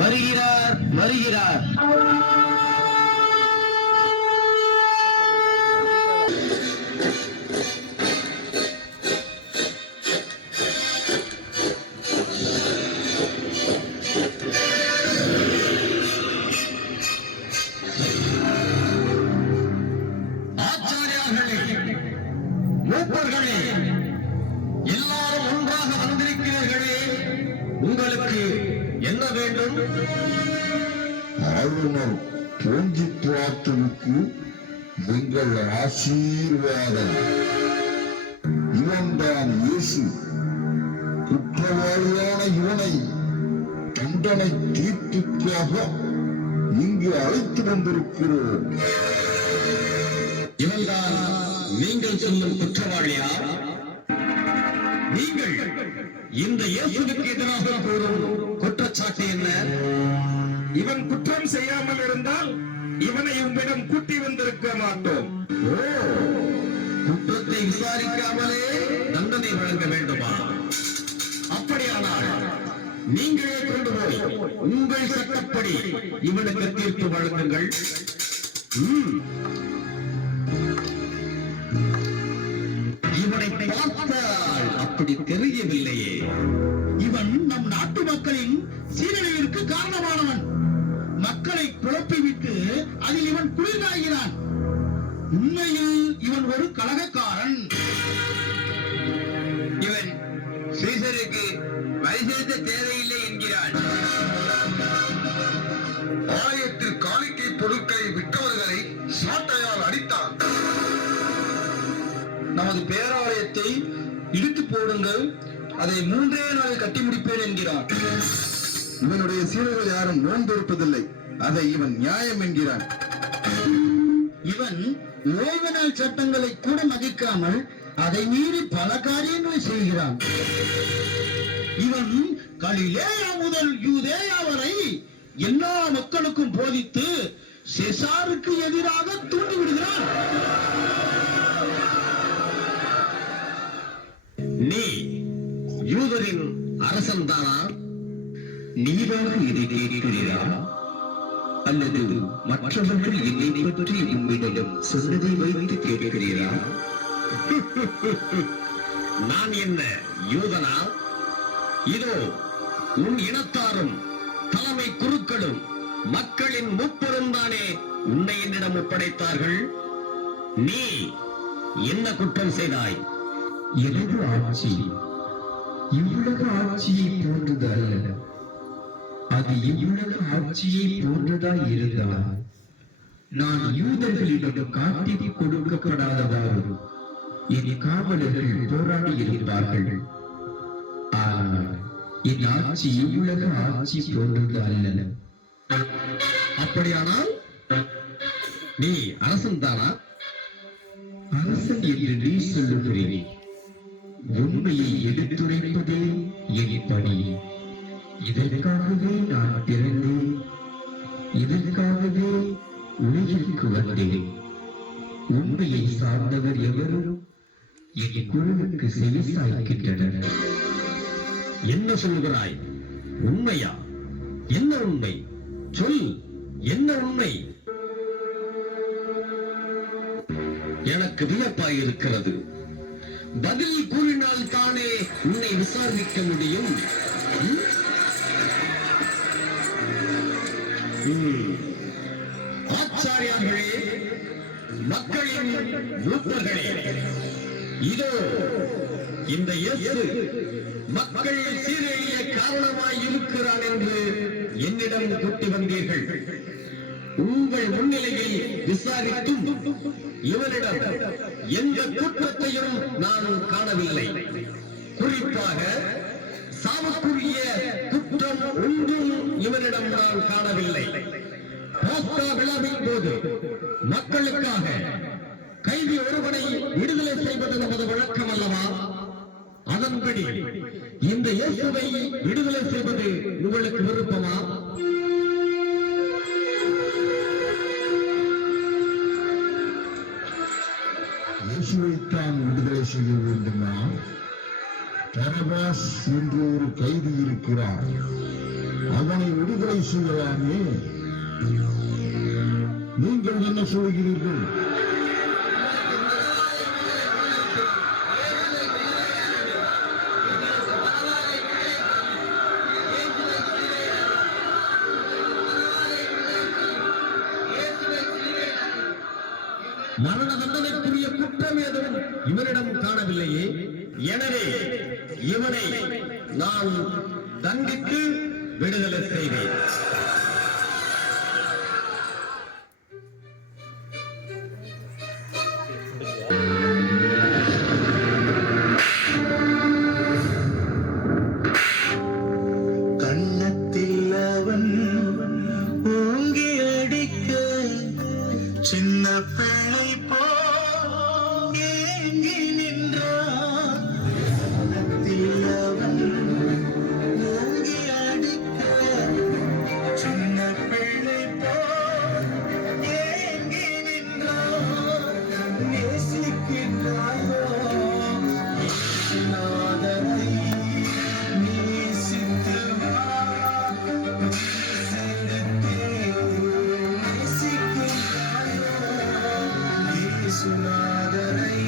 வருகிறார் வருகிறார் வருகிறார். மூப்பர்களே, எல்லாரும் ஒன்றாக வந்திருக்கிறீர்களே, உங்களுக்கு என்ன வேண்டும்? ஆளுநர் தோன்றி பார்த்தனுக்கு எங்கள் ஆசீர்வாதம். இவன்தான் இயேசு. குற்றவாளியான இவனை தண்டனை தீர்ப்புக்காக இங்கு அழைத்து வந்திருக்கிறோம். இவன்தான் நீங்கள் சொல்லும் குற்றவாளியா? நீங்கள் இந்த இயேசுவுக்கு எதிராக கூறும் குற்றச்சாட்டு என்ன? இவன் குற்றம் செய்யாமல் இருந்தால் இவனை உம்மிடம் கூட்டி வந்திருக்க மாட்டோம். குற்றத்தை விசாரிக்காமலே தண்டனை வழங்க வேண்டுமா? அப்படியானால் நீங்களே கொண்டு போய் உங்கள் சட்டப்படி இவனுக்கு தீர்ப்பு வழங்குங்கள். இவனை பார்த்தால் அப்படி தெரியவில்லையே. இவன் நம் நாட்டு மக்களின் சீரழிவிற்கு காரணமானவன். மக்களை குழப்பிவிட்டு அதில் இவன் குளிர்காய்கிறான். உண்மையில் இவன் ஒரு கலகக்காரன். இவன் சீசருக்கு வரி செலுத்த தேவையில்லை என்கிறான். ஆலயத்தில் காணிக்கை பொருட்களை விட்டவர்களை சாட்டையால் அடித்தான். நமது பேராலயத்தை இடித்து போடுங்கள், அதை 3 நாளில் கட்டி முடிப்பேன் என்கிறான். இவனுடைய சீடர்கள் யாரும் நோன்பு இருப்பதில்லை, அதை இவன் நியாயம் என்கிறான். இவன் ஓய்வு நாள் சட்டங்களை கூட மதிக்காமல் அதை மீறி பல காரியங்களை செய்கிறான். இவன் கலிலேயா முதல் யூதேயா வரை எல்லா மக்களுக்கும் போதித்து செசாருக்கு எதிராக தூண்டிவிடுகிறான். நீ யூதரின் அரசன் தானா? நீராக இதை கேட்கிறீரா? அல்லது மற்றவர்கள் என்னை பற்றி உம்மிடம் சொன்னதை வைத்து கேட்கிறீரா? நான் என்ன யூதனா? இதோ உன் இனத்தாரும் தலைமை குருக்களும் மக்களின் முப்பெரும் தானே உன்னை என்னிடம் ஒப்படைத்தார்கள். நீ என்ன குற்றம் செய்தாய்? எனது ஆட்சி இவ்வுலக ஆட்சியை போன்றது அல்ல. அது இவ்வுலக ஆட்சியை போன்றதாய் இருந்தால் நான் யூதர்களிடம் காட்டி கொடுக்கப்படாதவாறு என் காவலர்கள் போராடி இருப்பார்கள். ஆனால் என் ஆட்சி இவ்வுலக ஆட்சி போன்றது அல்ல. அப்படியானால் நீ அரசன் தானா? அரசன் என்று நீ சொல்லுகிறேன். உண்மையை எடுத்துரைப்பதே என் பணி. இதற்காகவே நான் பிறந்தேன், இதற்காகவே உலகிற்கு வந்தேன். உண்மையை சார்ந்தவர் எவரும் என் குரலுக்கு செவிசாய்க்கின்றனர். என்ன சொல்லுகிறாய்? உண்மையா? என்ன உண்மை? சொல், என்ன உண்மை? எனக்கு வியப்பாயிருக்கிறது. பதில் கூறினால் தானே உன்னை விசாரிக்க முடியும். ஆச்சாரியார்களே, மக்களின் மூப்பர்களே, இதோ இந்த இயேசு மக்கள் சீரழிய காரணமாய் இருக்கிறான் என்று என்னிடம் கூட்டி வந்தீர்கள். உங்கள் முன்னிலையில் விசாரித்தும் இவனிடம் எந்த குற்றத்தையும் நான் காணவில்லை. குறிப்பாக சாவுக்குரிய குற்றம் ஒன்றும் இவனிடம் நான் காணவில்லை. பாஸ்கா விழாவின் போது மக்களுக்காக கைதி ஒருவனை விடுதலை செய்வது நமது வழக்கம் அல்லவா? அதன்படி இந்த இயேசுவை விடுதலை செய்வது உங்களுக்கு விருப்பமா? இயேசுவைத்தான் விடுதலை செய்ய வேண்டுமா? பரபாஸ் என்று ஒரு கைதி இருக்கிறார். அவனை விடுதலை பேசுகிறானே, நீங்கள் என்ன சொல்கிறீர்கள்? மரண தண்டனைக்குரிய குற்றம் எதுவும் இவனிடம் காணவில்லையே. எனவே இவனை நான் தண்டித்து விடுதலை செய்வேன். கண்ணத்தில் அவன் ஓங்கி அடிக்க சின்ன பிள்ளை போல் ஏங்கி நின்றான். கண்ணத்தில் அவன் ஓங்கி அடிக்க சின்ன பிள்ளை போல் ஏங்கி நின்றான். நேசிக்கின்றாயோ இயேசுநாதரை, நேசித்து வா சுனாதரை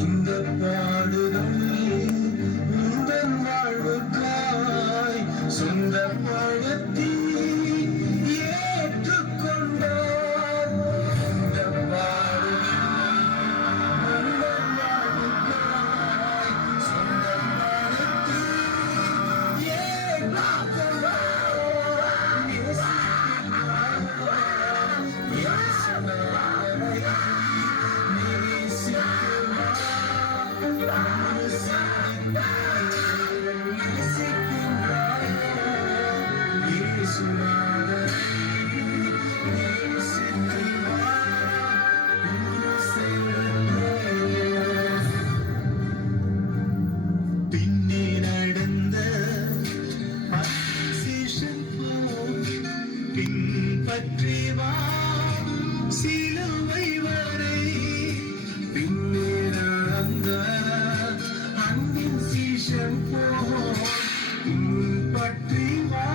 இந்த பாடுகள் உந்தன் வாழ்வுக்காய் சொந்த பழத்தி ஏற்றுக்கொண்டார். இந்த பாடுகள் உந்தன் வாழ்வுக்காய் சொந்த பழத்தி பின்னே நடந்த சீஷன் போல் பின்பற்றி வா சிலுவை வரை. பின்னே நடந்த அன்பின் சீஷன் போல் பின்பற்றி வா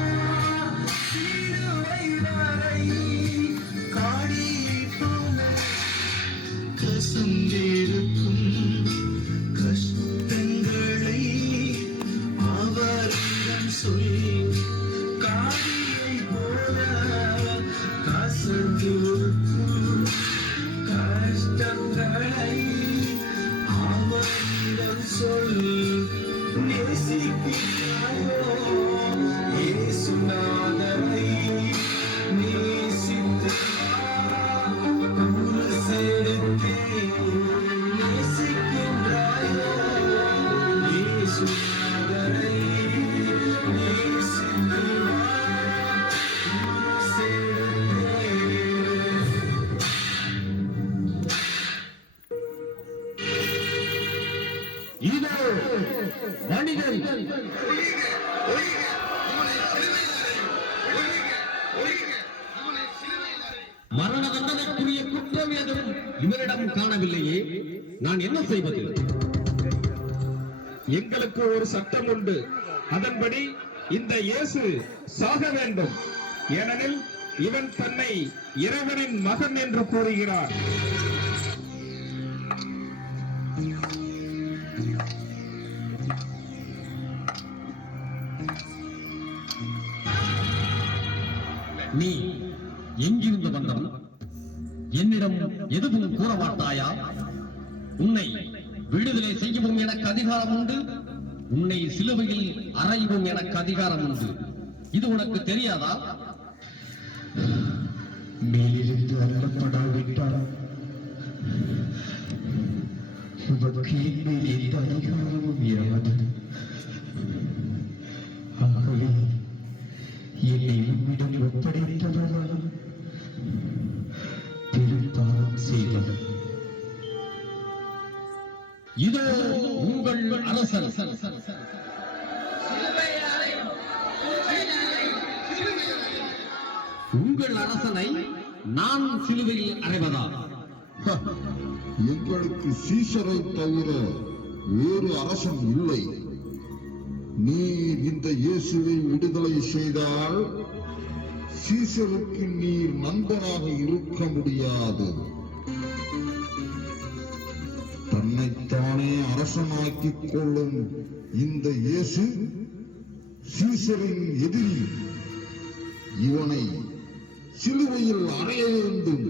சிலுவை வரை. காடியை போல கசந்திருக்கும் கஷ்டங்களை அவரிடம் சொல். காடியை போல கசந்திருக்கும் கஷ்டங்களை அவரிடம் சொல். நேசிக்கிறாயோ இயேசுநாதரை, நேசித்து உருசெடுத்தே. நேசிக்கின்றாயோ இயேசுநாதரை, நேசித்து உருசெடுத்தே. இதோ மனிதன் மரண தண்டனைக்குரிய குற்றம் எதுவும் இவரிடம் காணவில்லையே. நான் என்ன செய்வது? எங்களுக்கு ஒரு சட்டம் உண்டு. அதன்படி இந்த இயேசு சாக வேண்டும். ஏனெனில் இவன் தன்னை இறைவனின் மகன் என்று கூறுகிறார். நீ எங்கிருந்து வந்தவன்? என்னிடம் எதுவும் கூற மாட்டாயா? உன்னை விடுதலை செய்யவும் எனக்கு அதிகாரம் உண்டு, உன்னை சிலுவையில் அறையவும் எனக்கு அதிகாரம் உண்டு. இது உனக்கு தெரியாதா? மேலிருந்து அருளப்படாவிட்டால் உமக்கு என்மேல் எந்த அதிகாரமும் இராது. ஆகவே என்னை உம்மிடம் ஒப்படைத்தவரால் பெரும்பாலும் செய்தவர். இதோ உங்கள் அரசர். உங்கள் அரசனை நான் சிலுவையில் அறைவதா? எங்களுக்கு சீசரை தவிர வேறு அரசன் இல்லை. நீர் இந்த இயேசுவை விடுதலை செய்தால் சீசருக்கு நீர் நண்பனாக இருக்க முடியாது. தன்னைத்தானே அரசனாக்கிக் கொள்ளும் இந்த இயேசு சீசரின் எதிரி. இவனை சிலுவையில் அறைய வேண்டும்.